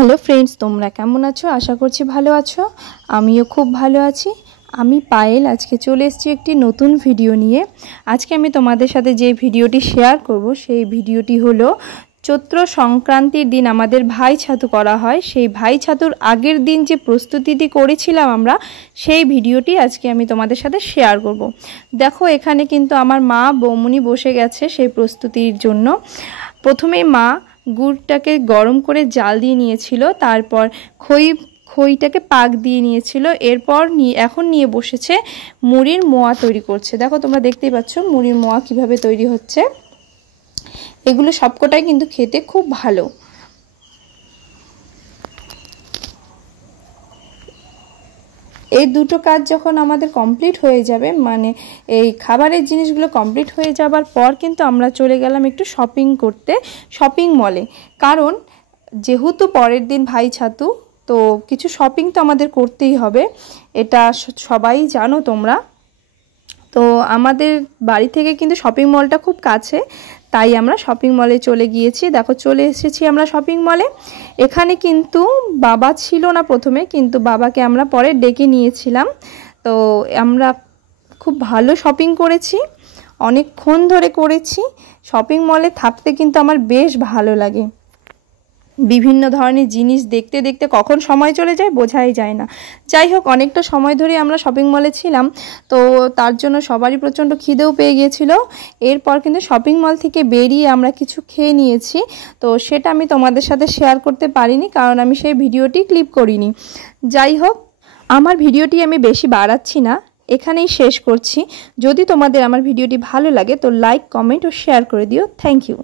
Hello friends, তোমরা কেমন আছো? আশা করছি ভালো আছো। আমিও খুব ভালো আছি। আমি পায়েল আজকে চলে এসেছি একটি নতুন ভিডিও নিয়ে। আজকে আমি তোমাদের সাথে যে ভিডিওটি শেয়ার করব সেই ভিডিওটি হলো চৈত্র সংক্রান্তির দিন আমাদের ভাই ছাতু করা হয়। সেই ভাই ছাতুর আগের দিন যে প্রস্তুতিটি করেছিলাম আমরা, সেই ভিডিওটি আজকে আমি তোমাদের সাথে শেয়ার করব। দেখো, এখানে কিন্তু আমার মা বৌমনি বসে গেছে সেই প্রস্তুতির জন্য। প্রথমেই মা গুড়টাকে গরম করে জাল দিয়ে নিয়েছিল, তারপর খইটাকে পাক দিয়ে নিয়েছিল। এরপর এখন নিয়ে বসেছে মুড়ির মোয়া তৈরি করছে। দেখো, তোমরা দেখতেই পাচ্ছ মুড়ির মোয়া কিভাবে তৈরি হচ্ছে। এগুলো সবকটাই কিন্তু খেতে খুব ভালো। এই দুটো কাজ যখন আমাদের কমপ্লিট হয়ে যাবে, মানে এই খাবারের জিনিসগুলো কমপ্লিট হয়ে যাবার পর কিন্তু আমরা চলে গেলাম একটু শপিং করতে, শপিং মলে। কারণ যেহেতু পরের দিন ভাই ছাতু, তো কিছু শপিং তো আমাদের করতেই হবে, এটা সবাই জানো তোমরা। তো আমাদের বাড়ি থেকে কিন্তু শপিং মলটা খুব কাছে, তাই আমরা শপিং মলে চলে গিয়েছি। দেখো, চলে এসেছি আমরা শপিং মলে। এখানে কিন্তু বাবা ছিল না প্রথমে, কিন্তু বাবাকে আমরা পরে ডেকে নিয়েছিলাম। তো আমরা খুব ভালো শপিং করেছি, অনেকক্ষণ ধরে করেছি। শপিং মলে থাকতে কিন্তু আমার বেশ ভালো লাগে। বিভিন্ন ধরনের জিনিস দেখতে দেখতে কখন সময় চলে যায় বোঝাই যায় না। যাই হোক, অনেকটা সময় ধরে আমরা শপিং মলে ছিলাম, তো তার জন্য সবারই প্রচণ্ড খিদেও পেয়ে গিয়েছিল। এরপর কিন্তু শপিং মল থেকে বেরিয়ে আমরা কিছু খেয়ে নিয়েছি, তো সেটা আমি তোমাদের সাথে শেয়ার করতে পারিনি, কারণ আমি সেই ভিডিওটি ক্লিপ করিনি। যাই হোক, আমার ভিডিওটি আমি বেশি বাড়াচ্ছি না, এখানেই শেষ করছি। যদি তোমাদের আমার ভিডিওটি ভালো লাগে তো লাইক, কমেন্ট ও শেয়ার করে দিও। Thank you.